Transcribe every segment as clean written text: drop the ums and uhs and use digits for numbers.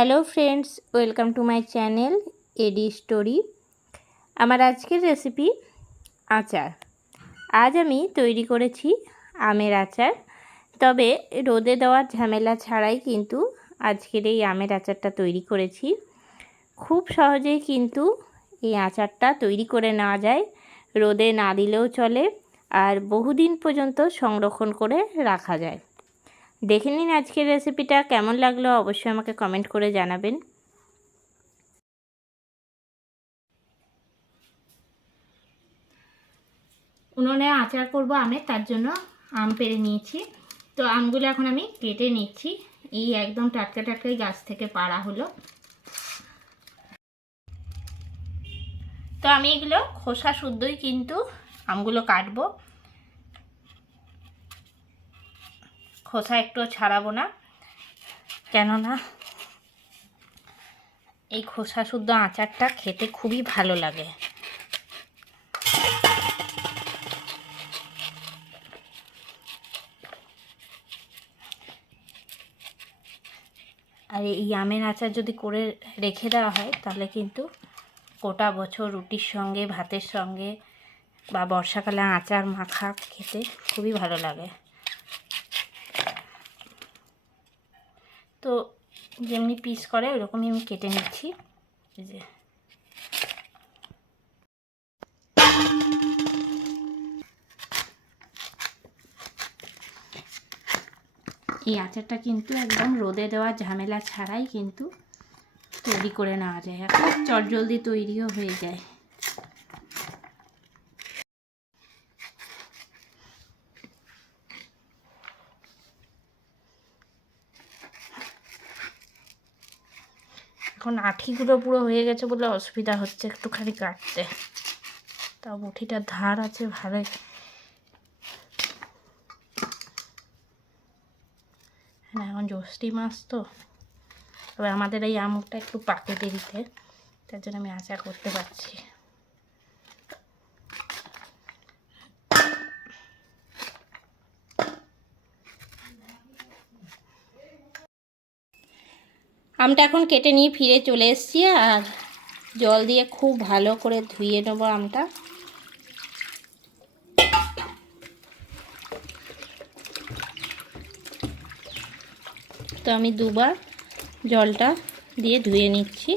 Hello friends, welcome to my channel AD story. আমার আজকের recipe আচার। আজ আমি তৈরি করেছি আমের আচার, তবে রোদে দেওয়ার ঝামেলা ছাড়াই কিন্তু আজকের এই আমের আচারটা তৈরি করেছি। খুব সহজেই কিন্তু এই আচারটা তৈরি করে নেওয়া যায়, রোদে না দিলেও চলে, আর বহুদিন পর্যন্ত সংরক্ষণ করে রাখা যায়। দেখে নিন আজকের রেসিপিটা কেমন লাগলো, অবশ্যই আমাকে কমেন্ট করে জানাবেন। উনুনে আচার করব আমের, তার জন্য আম পেড়ে নিয়েছি। তো আমগুলো এখন আমি কেটে নিচ্ছি। এই একদম টাটকা টাটকাই গাছ থেকে পাড়া হলো। তো আমি এগুলো খোসা শুদ্ধই কিন্তু আমগুলো কাটবো, খোসা একটু ছাড়াবো না, কেননা এই খোসা শুদ্ধ আচারটা খেতে খুবই ভালো লাগে। আর এই আমের আচার যদি করে রেখে দেওয়া হয় তাহলে কিন্তু গোটা বছর রুটির সঙ্গে, ভাতের সঙ্গে বা বর্ষাকালে আচার মাখা খেতে খুবই ভালো লাগে। তো যেমনি পিস করে ওরকমই আমি কেটে নিচ্ছি। এই যে এই আচারটা কিন্তু একদম রোদে দেওয়া ঝামেলা ছাড়াই কিন্তু তৈরি করে নেওয়া যায়, এখন চটজলদি তৈরিও হয়ে যায়। এখন আঠিগুলো পুরো হয়ে গেছে বলে অসুবিধা হচ্ছে একটুখানি কাটতে, তাও বটিটার ধার আছে ভালোই। হ্যাঁ, এখন জ্যৈষ্ঠী মাস তো, তবে আমাদের এই আমটা একটু পাকে দেরিতে, তার জন্য আমি আচার করতে পারছি। আমটা এখন কেটে নিয়ে ফিরে চলে এসেছি, আর জল দিয়ে খুব ভালো করে ধুয়ে নেবো আমটা। তো আমি দুবার জলটা দিয়ে ধুয়ে নিচ্ছি।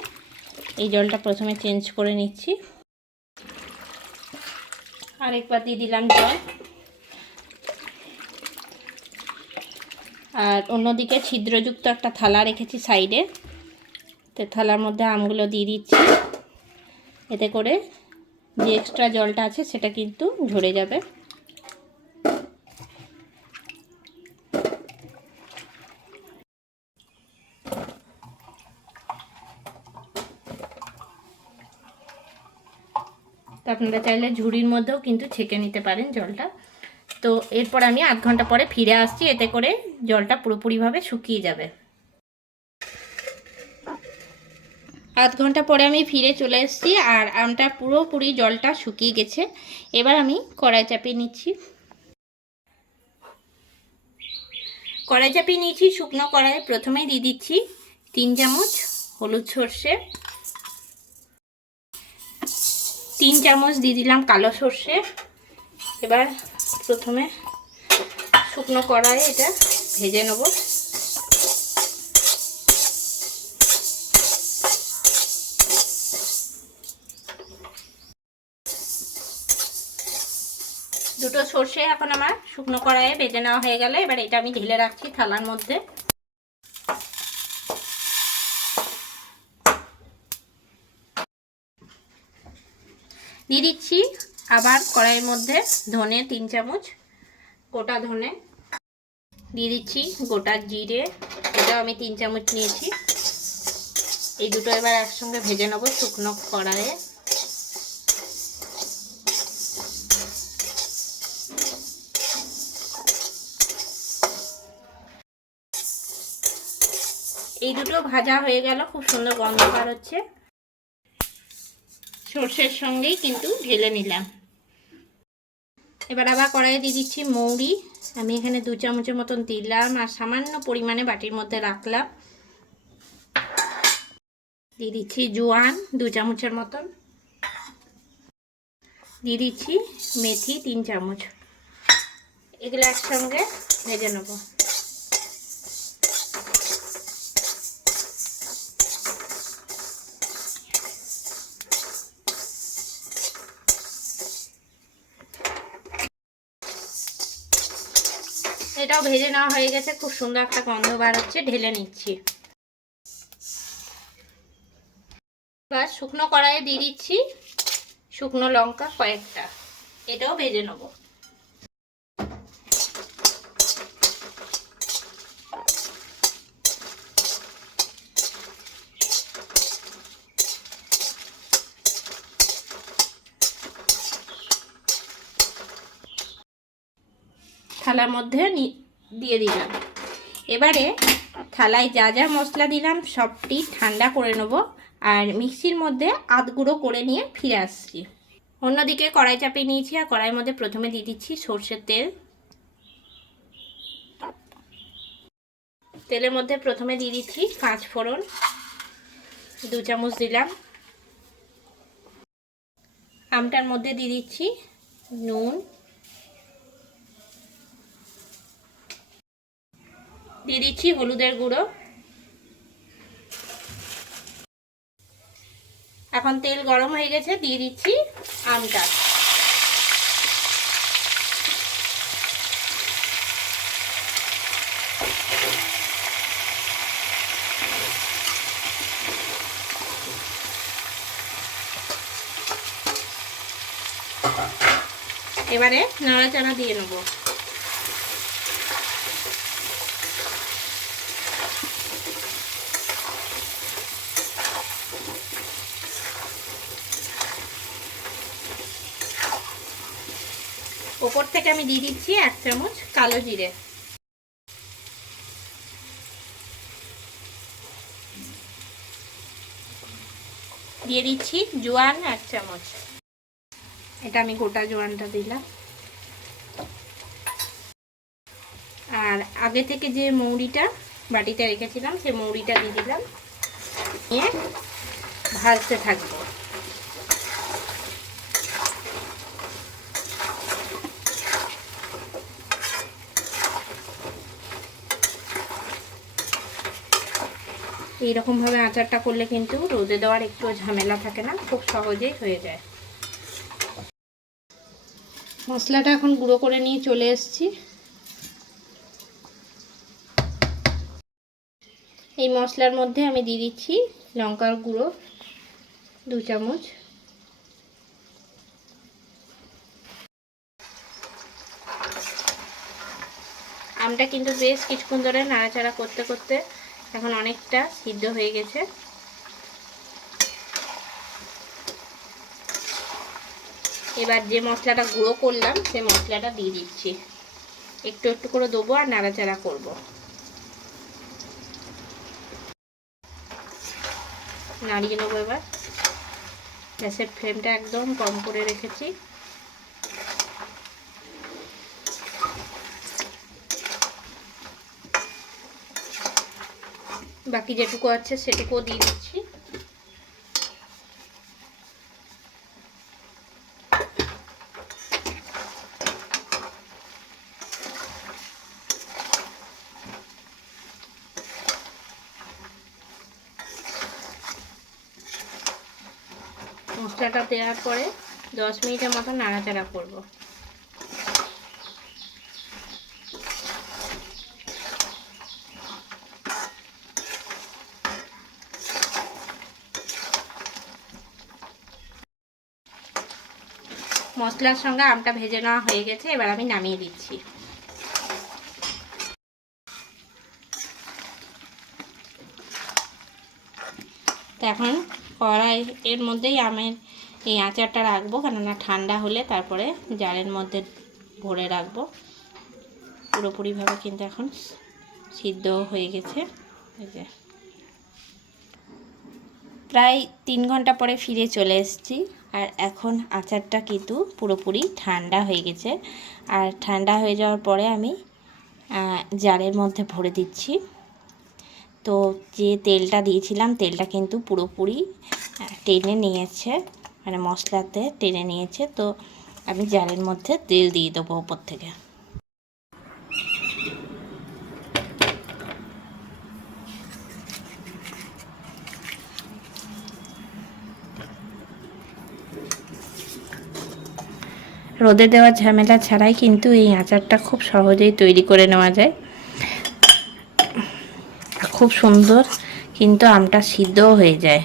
এই জলটা প্রথমে চেঞ্জ করে নিচ্ছি, আরেকবার দিয়ে দিলাম জল। আর অন্যদিকে ছিদ্রযুক্ত একটা থালা রেখেছি সাইডে, তো থালার মধ্যে আমগুলো দিয়ে দিচ্ছি। এতে করে যে এক্সট্রা জলটা আছে সেটা কিন্তু ঝরে যাবে। তো আপনারা চাইলে ঝুড়ির মধ্যেও কিন্তু ছেঁকে নিতে পারেন জলটা। তো এরপর আমি আধ ঘন্টা পরে ফিরে আসছি, এতে করে জলটা পুরোপুরিভাবে শুকিয়ে যাবে। আধ ঘন্টা পরে আমি ফিরে চলে এসেছি, আর আমটা পুরোপুরি জলটা শুকিয়ে গেছে। এবার আমি কড়াই চাপিয়ে নিচ্ছি। কড়াই চাপিয়ে নিয়েছি, শুকনো কড়াইয়ে প্রথমেই দিয়ে দিচ্ছি 3 চামচ হলুদ সর্ষে, 3 চামচ দিয়ে দিলাম কালো সর্ষে। এবার প্রথমে শুকনো কড়াইয়ে এটা ভেজে নেব। দুটো সর্ষে এখন আমার শুকনো কড়াইয়ে ভেজে নেওয়া হয়ে গেল। এবার এটা আমি ঢেলে রাখছি থালার মধ্যে। দিয়ে দিচ্ছি আবার কড়াইয়ের মধ্যে ধনে 3 চামচ, গোটা ধনে দিয়ে দিচ্ছি, গোটা জিরে, এটাও আমি 3 চামচ নিয়েছি। এই দুটো এবার একসঙ্গে ভেজে নেব শুকনো কড়াইয়ে। এই দুটো ভাজা হয়ে গেল, খুব সুন্দর গন্ধ বার হচ্ছে। সর্ষের সঙ্গেই কিন্তু ঢেলে নিলাম। এবার আবার কড়াইয়ে দিয়ে দিচ্ছি মৌরি, আমি এখানে 2 চামচের মতন দিলাম, আর সামান্য পরিমাণে বাটির মধ্যে রাখলাম। দিয়ে দিচ্ছি জোয়ান 2 চামচের মতন, দিয়ে দিচ্ছি মেথি 3 চামচ। এগুলো একসঙ্গে ভেজে নেব। এটাও ভেজে নেওয়া হয়ে গেছে, খুব সুন্দর একটা গন্ধ বার হচ্ছে, ঢেলে নিচ্ছি। এবার শুকনো কড়াইয়ে দিয়ে দিচ্ছি শুকনো লঙ্কা কয়েকটা, এটাও ভেজে নেব। থালার মধ্যে দিয়ে দিলাম। এবারে থালায় যা যা মশলা দিলাম সবটি ঠান্ডা করে নেব, আর মিক্সির মধ্যে আধগুঁড়ো করে নিয়ে ফিরে আসছি। অন্যদিকে কড়াই চাপিয়ে নিয়েছি, আর কড়াইয়ের মধ্যে প্রথমে দিয়ে দিচ্ছি সর্ষের তেল। তেলের মধ্যে প্রথমে দিয়ে দিচ্ছি 5 ফোড়ন, 2 চামচ দিলাম। আমটার মধ্যে দিয়ে দিচ্ছি নুন, দিয়ে দিচ্ছি হলুদের গুঁড়ো। এখন তেল গরম হয়ে গেছে, দিয়ে দিচ্ছি আমটা। এবারে নাড়াচাড়া দিয়ে নেব। ওপর থেকে আমি দিয়ে দিচ্ছি 1 চামচ কালো জিরে। দিয়ে দিচ্ছি জোয়ান 1 চামচ, এটা আমি গোটা জোয়ানটা দিলাম। আর আগে থেকে যে মৌরিটা বাটিতে রেখেছিলাম সেই মৌরিটা দিয়ে দিলাম, নিয়ে ভাজতে থাকবো। এইরকমভাবে আচারটা করলে কিন্তু রোদে দেওয়ার একটু ঝামেলা থাকে না, খুব সহজেই হয়ে যায়। মশলাটা এখন গুঁড়ো করে নিয়ে চলে এসেছি। এই মশলার মধ্যে আমি দিয়ে দিচ্ছি লঙ্কার গুঁড়ো 2 চামচ, আমটা কিন্তু বেশ কিছুক্ষণ ধরে নাড়াচাড়া করতে করতে এখন অনেকটা সিদ্ধ হয়ে গেছে। এবার যে মশলাটা গুঁড়ো করলাম সেই মশলাটা দিয়ে দিচ্ছি, একটু একটু করে দেবো আর নাড়াচাড়া করব। নাড়িয়ে নেবো। এবার গ্যাসের ফ্লেমটা একদম কম করে রেখেছি। বাকি যেটুকু আছে সেটুকুও দিয়ে দিচ্ছি। মশলাটা দেওয়ার পরে 10 মিনিটের মতো নাড়াচাড়া করব। মশলার সঙ্গে আমটা ভেজে নেওয়া হয়ে গেছে, এবার আমি নামিয়ে দিচ্ছি। তো এখন কড়াই এর মধ্যেই আমের এই আচারটা রাখবো, কেননা ঠান্ডা হলে তারপরে জারের মধ্যে ভরে রাখবো। পুরোপুরিভাবে কিন্তু এখন সিদ্ধ হয়ে গেছে। এই যে প্রায় 3 ঘন্টা পরে ফিরে চলে এসেছি, আর এখন আচারটা কিন্তু পুরোপুরি ঠান্ডা হয়ে গেছে। আর ঠান্ডা হয়ে যাওয়ার পরে আমি জারের মধ্যে ভরে দিচ্ছি। তো যে তেলটা দিয়েছিলাম তেলটা কিন্তু পুরোপুরি টেনে নিয়েছে, মানে মশলাতে টেনে নিয়েছে। তো আমি জারের মধ্যে তেল দিয়ে দেবো ওপর থেকে। রোদে দেওয়ার ঝামেলা ছাড়াই কিন্তু এই আচারটা খুব সহজেই তৈরি করে নেওয়া যায়। খুব সুন্দর কিন্তু আমটা সিদ্ধও হয়ে যায়।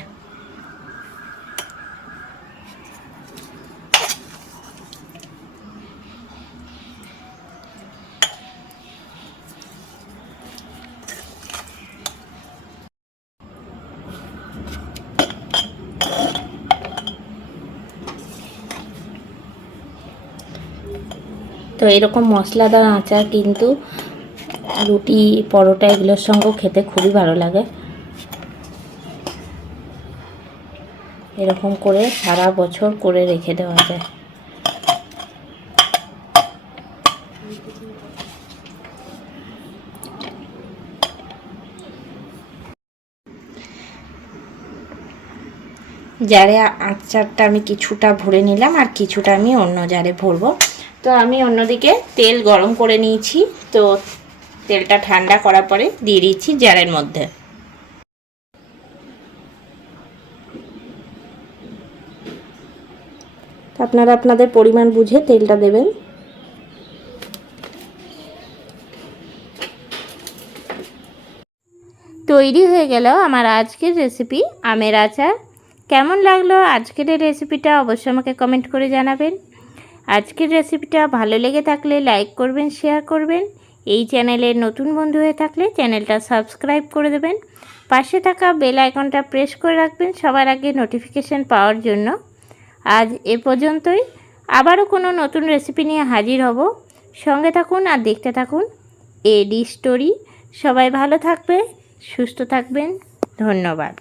তো এরকম মশলাদার আচার কিন্তু রুটি, পরোটা এগুলোর সঙ্গেও খেতে খুবই ভালো লাগে। এরকম করে সারা বছর করে রেখে দেওয়া যায়। জারে আচারটা আমি কিছুটা ভরে নিলাম আর কিছুটা আমি অন্য জারে ভরবো। তো আমি অন্যদিকে তেল গরম করে নিয়েছি। তো তেলটা ঠান্ডা করার পরে দিয়ে দিচ্ছি জারের মধ্যে। আপনারা আপনাদের পরিমাণ বুঝে তেলটা দেবেন। তৈরি হয়ে গেল আমার আজকের রেসিপি আমের আচার। কেমন লাগলো আজকের এই রেসিপিটা অবশ্যই আমাকে কমেন্ট করে জানাবেন। আজকের রেসিপিটা ভালো লেগে থাকলে লাইক করবেন, শেয়ার করবেন। এই চ্যানেলের নতুন বন্ধু হয়ে থাকলে চ্যানেলটা সাবস্ক্রাইব করে দেবেন। পাশে থাকা বেল আইকনটা প্রেস করে রাখবেন সবার আগে নোটিফিকেশান পাওয়ার জন্য। আজ এ পর্যন্তই, আবারও কোনো নতুন রেসিপি নিয়ে হাজির হব। সঙ্গে থাকুন আর দেখতে থাকুন এডি স্টোরি। সবাই ভালো থাকবে, সুস্থ থাকবেন। ধন্যবাদ।